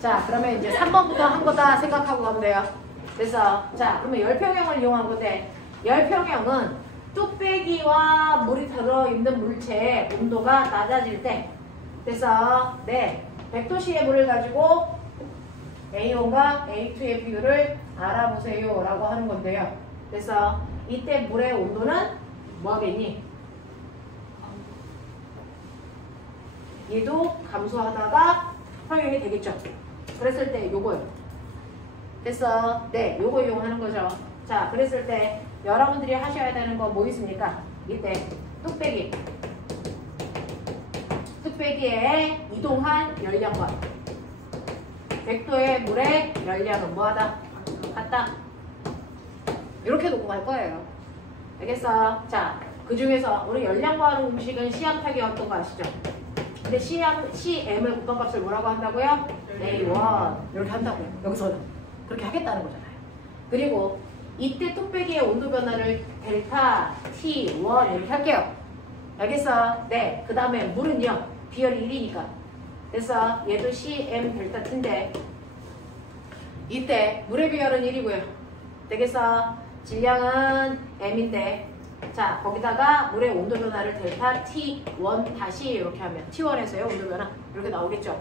자, 그러면 이제 3번부터 한 거 다 생각하고 가면 돼요. 그래서 자, 그러면 열평형을 이용한 건데 열평형은 뚝배기와 물이 들어있는 물체의 온도가 낮아질 때 그래서 네, 100도씨의 물을 가지고 A1과 A2의 비율을 알아보세요 라고 하는 건데요. 그래서 이때 물의 온도는 뭐 하겠니? 얘도 감소하다가 평형이 되겠죠. 그랬을 때 요거요. 그래서 네, 요거 이용하는 거죠. 자, 그랬을 때 여러분들이 하셔야 되는 거 뭐 있습니까? 이때 뚝배기에 이동한 열량과 100도의 물의 열량은 뭐하다? 같다. 이렇게 놓고 갈 거예요. 알겠어? 자, 그 중에서 우리 열량 구하는 공식은 C암탁이 어떤 거 아시죠? 근데 CM을 곱한값을 뭐라고 한다고요? A1 이렇게 한다고요. 여기서는 그렇게 하겠다는 거잖아요. 그리고 이때 뚝배기의 온도 변화를 델타 T1 이렇게 할게요. 알겠어? 네. 그 다음에 물은요. 비열이 1이니까. 그래서 얘도 CM 델타 T인데 이때 물의 비열은 1이고요. 되겠어? 질량은 M인데 자, 거기다가 물의 온도 변화를 델타 T1 다시 이렇게 하면 T1에서요 온도 변화 이렇게 나오겠죠.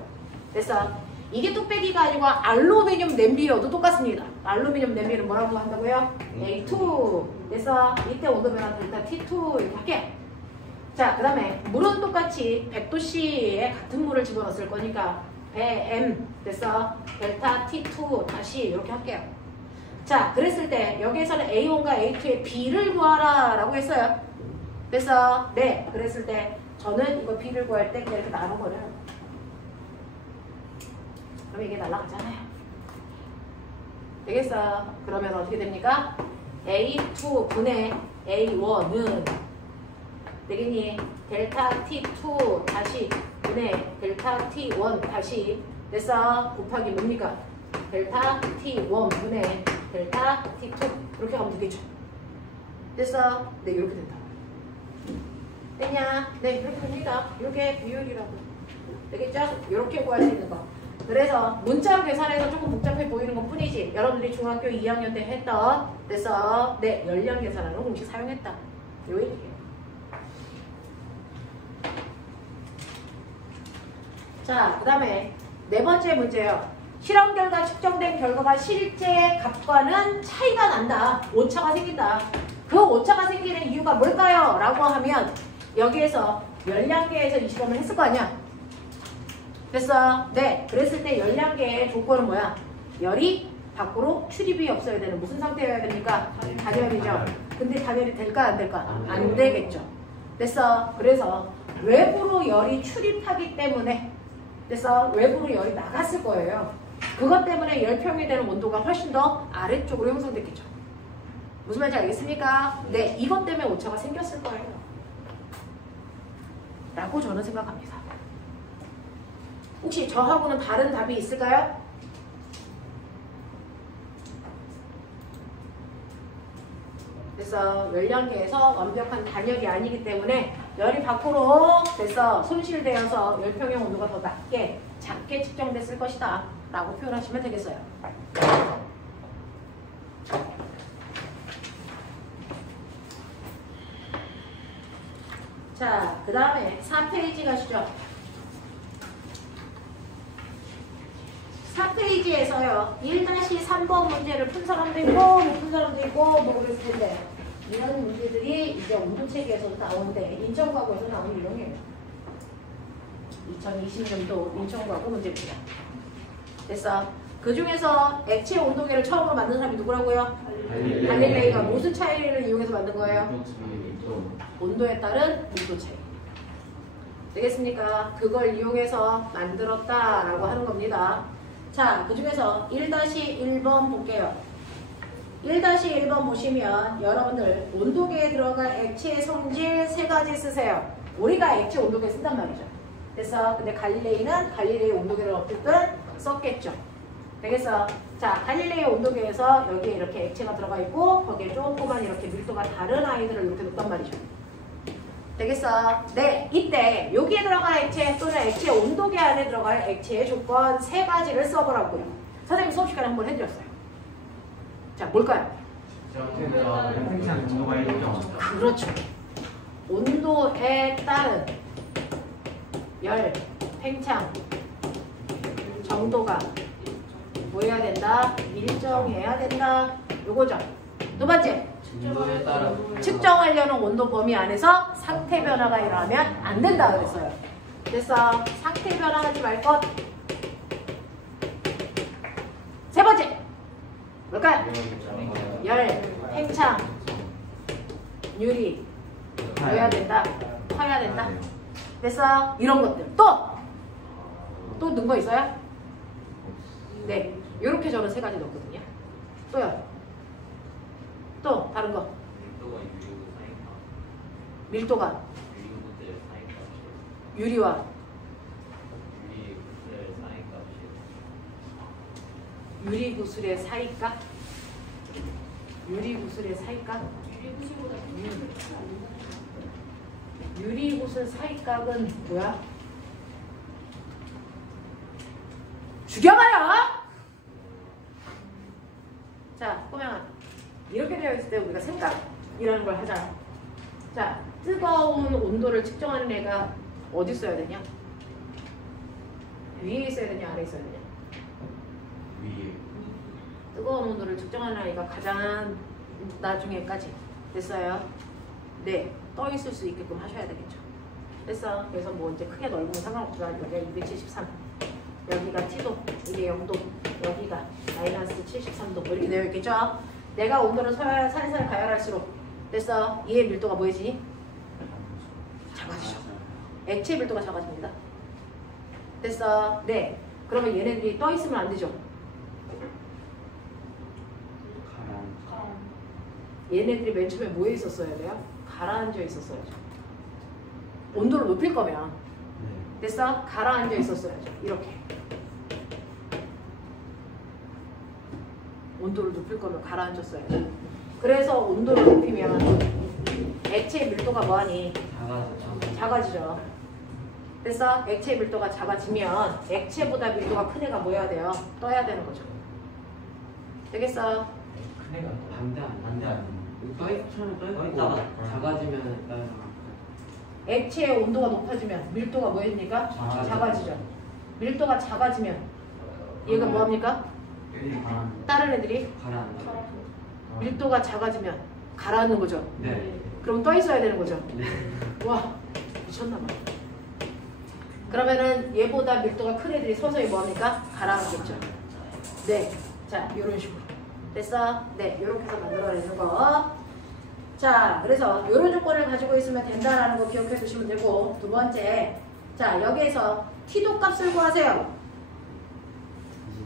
그래서 이게 뚝배기가 아니고 알루미늄 냄비여도 똑같습니다. 알루미늄 냄비는 뭐라고 한다고요? A2. 그래서 이때 온도 변화 델타 T2 이렇게 할게요. 자, 그 다음에 물은 똑같이 100도씨에 같은 물을 집어넣었을 거니까 100M 그래서 델타 T2 다시 이렇게 할게요. 자, 그랬을 때 여기에서는 A1과 A2의 B를 구하라 라고 했어요. 그래서 네, 그랬을 때 저는 이거 B를 구할 때 그냥 이렇게 나눠버려요. 그럼 이게 날아가잖아요. 되겠어? 그러면 어떻게 됩니까? A2분의 A1은 되겠니? 델타 T2 다시 분의 델타 T1 다시 그래서 곱하기 뭡니까? 델타 T1 분의 델타 T2 이렇게 하면 되겠죠. 됐어? 네, 이렇게 된다. 됐냐? 네, 이렇게 됩니다. 이렇게 비율이라고. 되겠죠? 이렇게 구할 수 있는 거. 그래서 문자 계산에서 조금 복잡해 보이는 것 뿐이지 여러분들이 중학교 2학년 때 했던 그래서 네, 열량 계산하는 공식 사용했다. 요 얘기예요. 자, 그 다음에 네 번째 문제요. 실험 결과 측정된 결과가 실제 값과는 차이가 난다. 오차가 생긴다. 그 오차가 생기는 이유가 뭘까요? 라고 하면 여기에서 열량계에서 이 실험을 했을 거 아니야? 됐어? 네. 그랬을 때 열량계의 조건은 뭐야? 열이 밖으로 출입이 없어야 되는 무슨 상태여야 됩니까? 단열이죠. 근데 단열이 될까 안 될까? 안 되겠죠. 됐어? 그래서 외부로 열이 출입하기 때문에 그래서 외부로 열이 나갔을 거예요. 그것 때문에 열평이 되는 온도가 훨씬 더 아래쪽으로 형성됐겠죠. 무슨 말인지 알겠습니까? 네, 이것 때문에 오차가 생겼을 거예요. 라고 저는 생각합니다. 혹시 저하고는 다른 답이 있을까요? 그래서 열량계에서 완벽한 단열이 아니기 때문에 열이 밖으로 돼서 손실되어서 열평형 온도가 더 낮게 작게 측정됐을 것이다 라고 표현하시면 되겠어요. 자, 그 다음에 4페이지 가시죠. 4페이지에서요 1-3번 문제를 푼 사람도 있고 못 푼 사람도 있고 뭐 그랬을 텐데 이런 문제들이 이제 온도체계에서도 나오는데 인천과고에서 나오는 유형이에요. 2020년도 인천과고 문제입니다. 그래서 그 중에서 액체 온도계를 처음으로 만든 사람이 누구라고요? 갈릴레이가 무슨 차이를 이용해서 만든 거예요? 온도에 따른 밀도 차이. 되겠습니까? 그걸 이용해서 만들었다라고 하는 겁니다. 자, 그 중에서 1-1번 볼게요. 1-1번 보시면 여러분들 온도계에 들어갈 액체의 성질 3가지 쓰세요. 우리가 액체 온도계 쓴단 말이죠. 그래서 근데 갈릴레이 온도계를 어쨌든 썼겠죠. 되겠어? 자, 갈릴레이 온도계에서 여기에 이렇게 액체가 들어가 있고 거기에 조그만 이렇게 밀도가 다른 아이들을 이렇게 놓단 말이죠. 되겠어? 네, 이때 여기에 들어갈 액체 또는 액체 온도계 안에 들어갈 액체의 조건 세 가지를 써보라고요. 선생님 수업 시간에 한번 해드렸어요. 자, 뭘까요? 팽창 정도가 일정. 그렇죠. 온도에 따른 열, 팽창 정도가 뭐 해야 된다? 일정해야 된다. 요거죠. 두 번째, 온도에 따라 측정하려는 온도 범위 안에서 상태 변화가 일어나면 안 된다 그랬어요. 그래서 상태 변화하지 말 것. 세 번째, 뭘까요? 열, 팽창, 유리 해야 된다, 커야 된다. 됐어? 이런 것들. 또 넣은 거 있어요? 네, 요렇게 저는 세 가지 넣었거든요. 또요. 또 다른 거. 밀도가 유리와 유리구슬의 사이값? 유리구슬의 사이값? 유리구슬 사이값은 뭐야? 죽여봐요! 자, 꼬명아. 이렇게 되어 있을 때 우리가 생각이라는 걸 하잖아. 자, 뜨거운 온도를 측정하는 애가 어디 있어야 되냐? 위에 있어야 되냐? 아래에 있어야 되냐? 위에. 뜨거운 온도를 측정하는 아이가 가장 나중에까지 됐어요? 네, 떠 있을 수 있게끔 하셔야 되겠죠. 됐어. 그래서 뭐 이제 크게 넓으면 상관없지만 여기가 273, 여기가 T도, 이게 0도, 여기가 마이너스 73도 이렇게 되어 있겠죠. 내가 온도를 살살 가열할수록 됐어. 이의 밀도가 뭐해지니? 작아지죠. 액체 밀도가 작아집니다. 됐어. 네. 그러면 얘네들이 떠 있으면 안 되죠. 얘네들이 맨 처음에 뭐에 있었어야 돼요? 가라앉아 있었어야죠. 온도를 높일 거면 됐어? 가라앉아 있었어야죠. 이렇게 온도를 높일 거면 가라앉았어야죠. 그래서 온도를 높이면 액체의 밀도가 뭐하니? 작아지죠. 됐어? 액체 밀도가 작아지면 액체보다 밀도가 큰 애가 뭐 해야 돼요? 떠야 되는 거죠. 되겠어? 큰 애가 반대 안 떠있다가 작아지면 액체의 온도가 높아지면 밀도가 뭐입니까? 작아지죠. 밀도가 작아지면 얘가 뭐합니까? 다른 애들이 가라앉아. 밀도가 작아지면 가라앉는 거죠. 네. 그럼 떠 있어야 되는 거죠. 네. 와, 미쳤나봐. 그러면은 얘보다 밀도가 큰 애들이 서서히 뭐합니까? 가라앉겠죠. 네. 자, 요런 식으로. 됐어? 네. 요렇게 해서 만들어내는 거. 자, 그래서 요런 조건을 가지고 있으면 된다라는 거 기억해 두시면 되고, 두 번째. 자, 여기에서 T도 값을 구하세요.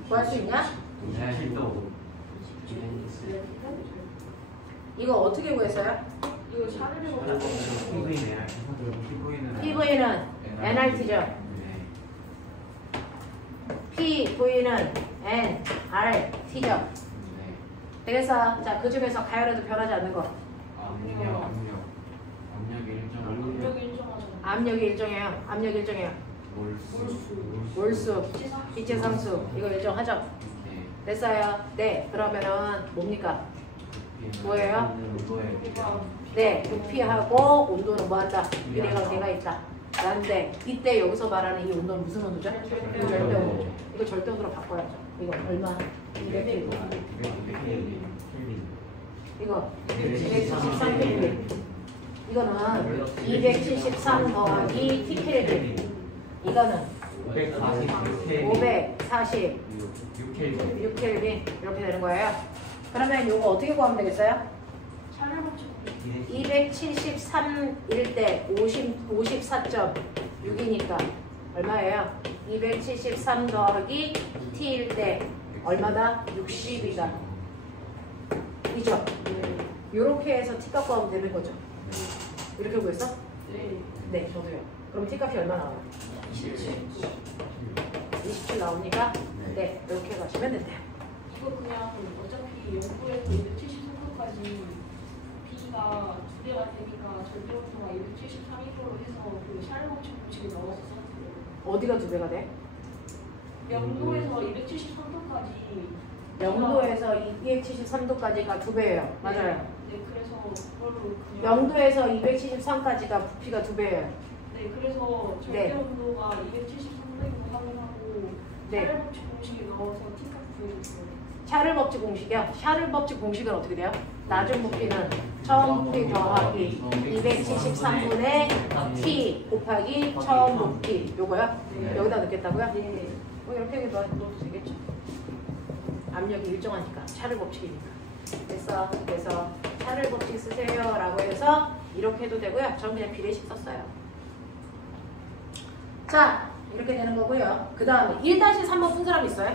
구할 수 있냐? 이거 어떻게 구했어요? 이거 샤르를 PV는 nRT죠. PV는 nRT죠. 그래서 자, 그 중에서 가열해도 변하지 않는 거. 압력이 일정해요. 압력 일정해요. 몰수, 빛의 상수 이거 일정하죠? 됐어요? 네. 그러면은 뭡니까? 뭐예요? 네. 부피하고 온도는 뭐한다? 비례관계가 있다. 그런데 이때 여기서 말하는 이 온도는 무슨 온도죠? 이거 절대 온도죠. 이거 절대 온도로 바꿔야죠. 이거 얼마? 200켈빈. 이거 273켈빈. 이거는 273 더하기 T켈빈. 이거는 540 6켈빈 이렇게 되는 거예요. 그러면 이거 어떻게 구하면 되겠어요? 273일 때 54.6이니까 얼마예요? 273 더하기 T일 때 얼마다? 60이다. 이죠? 이렇게 해서 T값 구하면 되는 거죠. 이렇게 구했어? 네, 저도요. 그럼 T값이 얼마 나와요? 27 나오니까 네, 이렇게 가시면 된대요. 이거 그냥 어차피 연구에서 273도까지 B가 두 개가 되니까 절대 온도가 273이로 해서 그 샤를록치 공식을 넣어서 썼어요. 어디가 2배가 돼? 0도에서 273도까지 0도에서 273도까지가 2배예요. 맞아요. 네, 그래서 그걸로 그냥 0도에서 273까지가 부피가 2배예요. 네, 그래서 절대 네. 온도가 273도인 거 확인하고 네. 샤를록치 공식에 넣어서 T값 구해줬어요. 샤를 법칙 공식이요. 샤를 법칙 공식은 어떻게 돼요? 낮은 부피는 처음 부피 더하기 273분의 T 곱하기 처음 부피. 요거요? 네. 여기다 넣겠다고요? 네. 뭐 이렇게 넣어도 되겠죠. 압력이 일정하니까 샤를 법칙이니까. 그래서 샤를 법칙 쓰세요라고 해서 이렇게 해도 되고요. 저는 그냥 비례식 썼어요. 자, 이렇게 되는 거고요. 그 다음에 1-3번 푼 사람 있어요?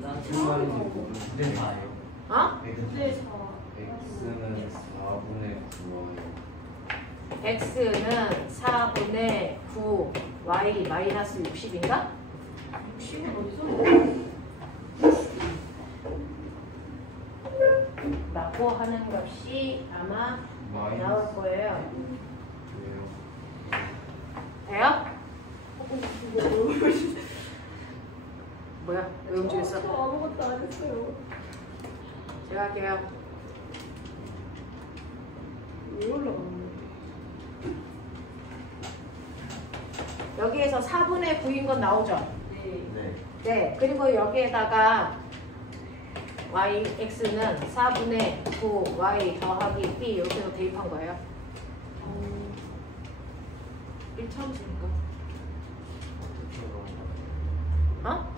난 정말이 근데 다예요. 어? 네, X는 4분의 9예요. X는 4분의 9 Y 마이너스 60인가? 60은 어디서? 라고 하는 값이 아마 나올 거예요. 돼요? 뭐야? 왜 움직였어? 아무것도 안 했어요. 제가 할게요. 왜 올라갔는데? 여기에서 4분의 9인 건 나오죠? 네. 네. 네. 그리고 여기에다가 yx는 4분의 9 y 더하기 b 이렇게 해서 대입한 거예요. 1차함수니까. 어?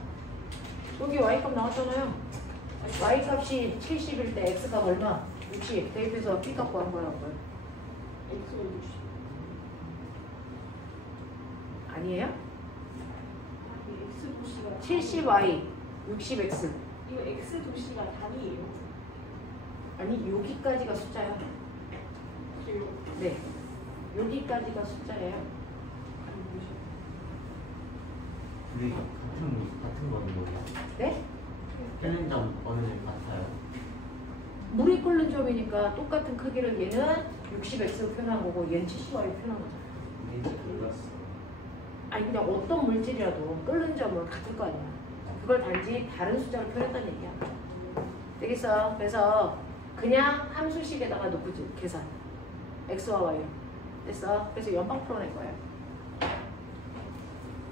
여기 y값 나왔잖아요. y값이 70일 때 x값 얼마? 60. 대입해서 b값 구한 거라고요. X가 60. 아니에요? 아니, X 도시가 70y, 60x. 이거 X 도시가 단위예요. 아니 여기까지가 숫자야. 그리고 네. 여기까지가 숫자예요. 우리 같은 거는 뭐예요? 네? 끓는 점 어느 같아요? 물이 끓는 점이니까 똑같은 크기를 얘는 60x 표현한 거고 얘는 70y 표현한 거잖아. 이제 몰랐어. 아니 그냥 어떤 물질이라도 끓는 점은 같을 거 아니야. 그걸 단지 다른 숫자로 표현했다는 얘기야. 되겠어. 그래서 그냥 함수식에다가 놓고 계산. x와 y. 됐어. 그래서 연방 풀어낼 거예요.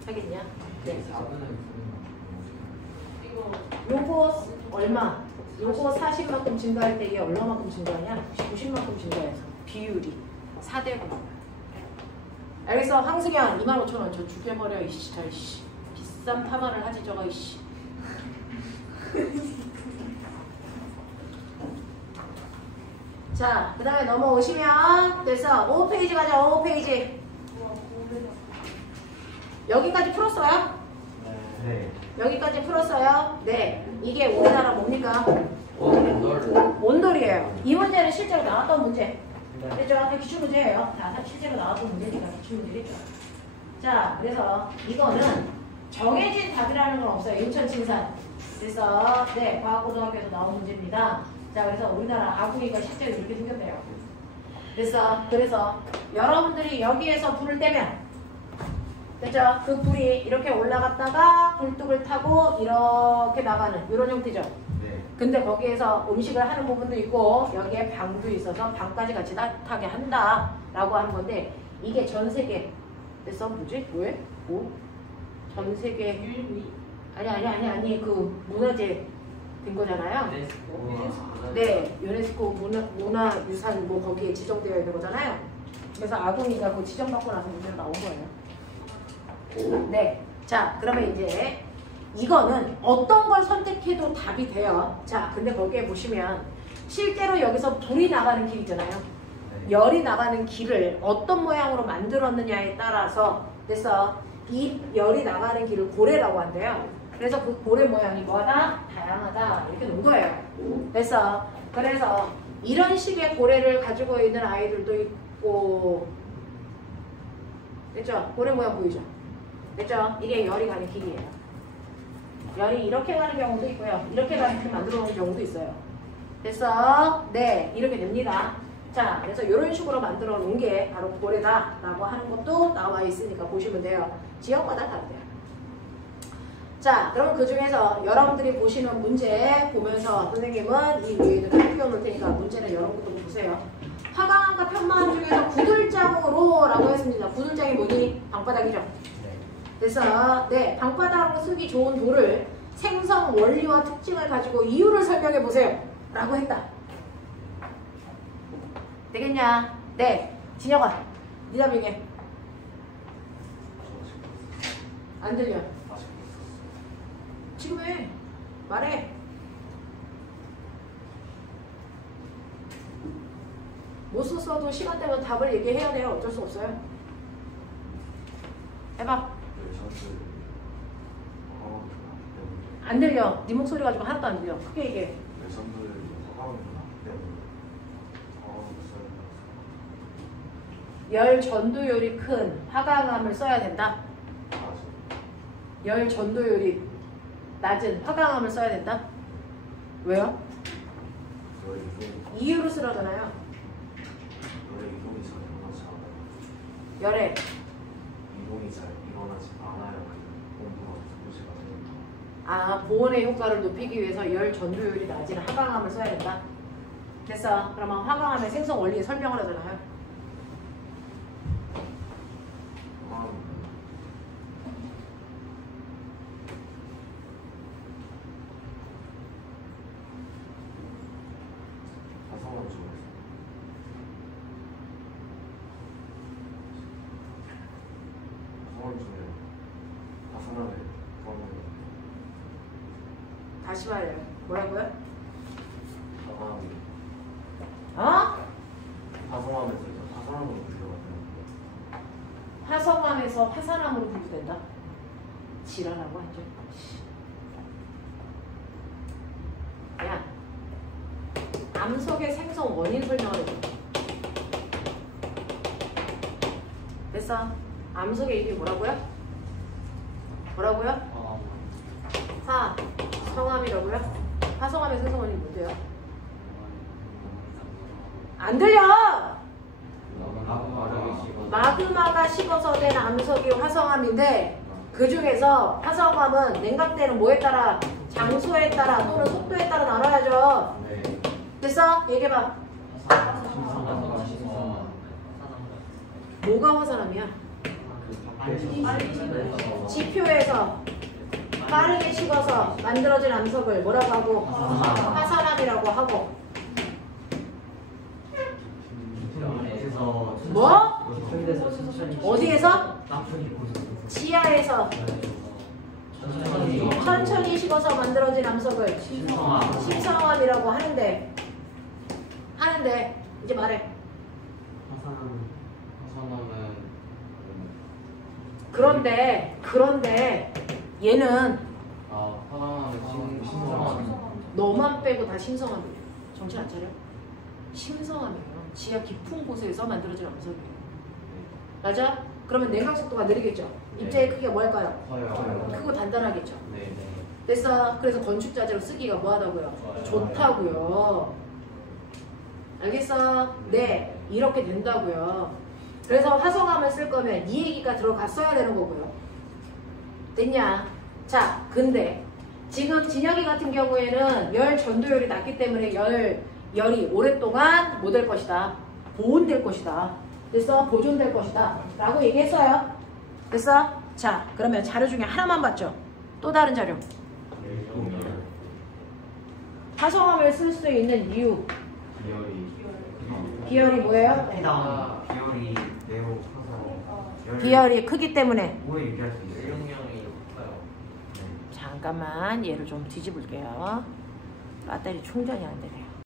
하겠냐? 네. 4분의 이거 요거 얼마? 요거 40만큼 증가할 때 이게 얼마만큼 증가하냐? 90만큼 증가해서 비율이 4대 9. 알겠어? 황승현 25,000원 저 죽여버려 이씨. 저 이씨. 비싼 파마를 하지 저거 이씨. 자, 그 다음에 넘어오시면 됐어. 5페이지 가자. 5페이지. 여기까지 풀었어요? 네. 여기까지 풀었어요? 네. 이게 우리나라 뭡니까? 온돌. 온돌이에요. 이 문제는 실제로 나왔던 문제. 그렇죠? 기출문제예요. 자, 실제로 나왔던 문제니까 기출문제겠죠. 자, 그래서 이거는 정해진 답이라는 건 없어요. 인천진산. 그래서 네, 과학고등학교에서 나온 문제입니다. 자, 그래서 우리나라 아궁이가 실제로 이렇게 생겼대요. 그래서 여러분들이 여기에서 불을 떼면 됐죠? 그 불이 이렇게 올라갔다가 굴뚝을 타고 이렇게 나가는 이런 형태죠. 네. 근데 거기에서 음식을 하는 부분도 있고 여기에 방도 있어서 방까지 같이 타게 한다라고 하는 건데 이게 전 세계 그래서 뭐지? 왜? 뭐? 전 세계 유일무이. 아니 그 문화재 된 거잖아요. 네, 유네스코 문화유산 뭐 거기에 지정되어 있는 거잖아요. 그래서 아궁이가 그 지정받고 나서 문제로 나온 거예요. 네, 자 그러면 이제 이거는 어떤 걸 선택해도 답이 돼요. 자, 근데 거기에 보시면 실제로 여기서 불이 나가는 길이잖아요. 열이 나가는 길을 어떤 모양으로 만들었느냐에 따라서 그래서 이 열이 나가는 길을 고래라고 한대요. 그래서 그 고래 모양이 뭐하다? 다양하다. 이렇게 놓은 거예요. 그래서 이런 식의 고래를 가지고 있는 아이들도 있고 됐죠? 고래 모양 보이죠? 됐죠? 이게 열이 가는 길이에요. 열이 이렇게 가는 경우도 있고요. 이렇게 가는 길 만들어 놓은 경우도 있어요. 됐어? 네, 이렇게 됩니다. 자, 그래서 이런 식으로 만들어 놓은 게 바로 고래다라고 하는 것도 나와 있으니까 보시면 돼요. 지역마다 다르대요. 자, 그럼 그 중에서 여러분들이 보시는 문제 보면서 선생님은 이 위에는 띄워 놓을 테니까 문제는 여러분들도 보세요. 화강암과 편마암 중에서 구들장으로 라고 했습니다. 구들장이 뭐니? 방바닥이죠. 네. 그래서 네, 방바닥으로 쓰기 좋은 돌을 생성 원리와 특징을 가지고 이유를 설명해 보세요. 라고 했다. 되겠냐? 네. 진혁아, 네 답 얘기해. 안 들려. 지금 해. 말해. 못 썼어도 시간 되면 답을 얘기해야 돼요. 어쩔 수 없어요. 해봐. 안 들려. 네 목소리 가지고 하나도 안 들려. 크게 얘기해. 열 전도율이 큰 화강암을 써야 된다. 열 전도율이 낮은 화강암을 써야 된다. 왜요? 이유로 쓰라잖아요. 열에 이동이 잘 일어나지 않아요. 온도가 조금씩 보온의 효과를 높이기 위해서 열 전도율이 낮은 화강암을 써야 된다. 됐어. 그러면 화강암의 생성 원리 설명을 하잖아요. 다시 말해요. 뭐라고요? 어? 화성암에서 화산암으로 분류된다. 지랄하고 앉아. 야, 암석의 생성 원인 설명을 해줘. 됐어. 암석의 이름이 뭐라고요? 뭐라고요? 성암이라고요? 화성암의 생성 원인이 뭔데요? 안 들려! 마그마가 식어서 된 암석이 화성암인데 그 중에서 화성암은 냉각대는 뭐에 따라? 장소에 따라 또는 속도에 따라 나눠야죠. 됐어? 얘기해봐. 뭐가 화산암이야? 지표에서 빠르게 식어서 만들어진 암석을 뭐라고 하고? 화산암이라고 하고. 뭐? 어디에서? 지하에서 천천히 식어서 만들어진 암석을 심성암이라고 하는데 이제 말해. 그런데 얘는 너만 빼고 다 심성암이에요. 정신 안 차려? 심성암이에요. 지하 깊은 곳에서 만들어진 암석이에요. 맞아? 그러면 냉각 속도가 느리겠죠? 입자의 크기가 뭐 할까요? 크고 단단하겠죠? 됐어. 그래서 건축자재로 쓰기가 뭐하다고요? 좋다고요. 알겠어? 네, 이렇게 된다고요. 그래서 화성암을 쓸 거면 이 얘기가 들어갔어야 되는 거고요. 됐냐? 자, 근데 지금 진혁이 같은 경우에는 열 전도율이 낮기 때문에 열이 오랫동안 뭐 될 것이다? 보온될 것이다. 됐어? 보존될 것이다. 라고 얘기했어요. 됐어? 자, 그러면 자료 중에 하나만 봤죠? 또 다른 자료. 화성암을 쓸 수 있는 이유. 비열이 뭐예요? 비열이 매우 커서 비열이 크기 때문에. 오래 유지할 수 있어요. 잠깐만 얘를 좀 뒤집을게요. 배터리 충전이 안 되네.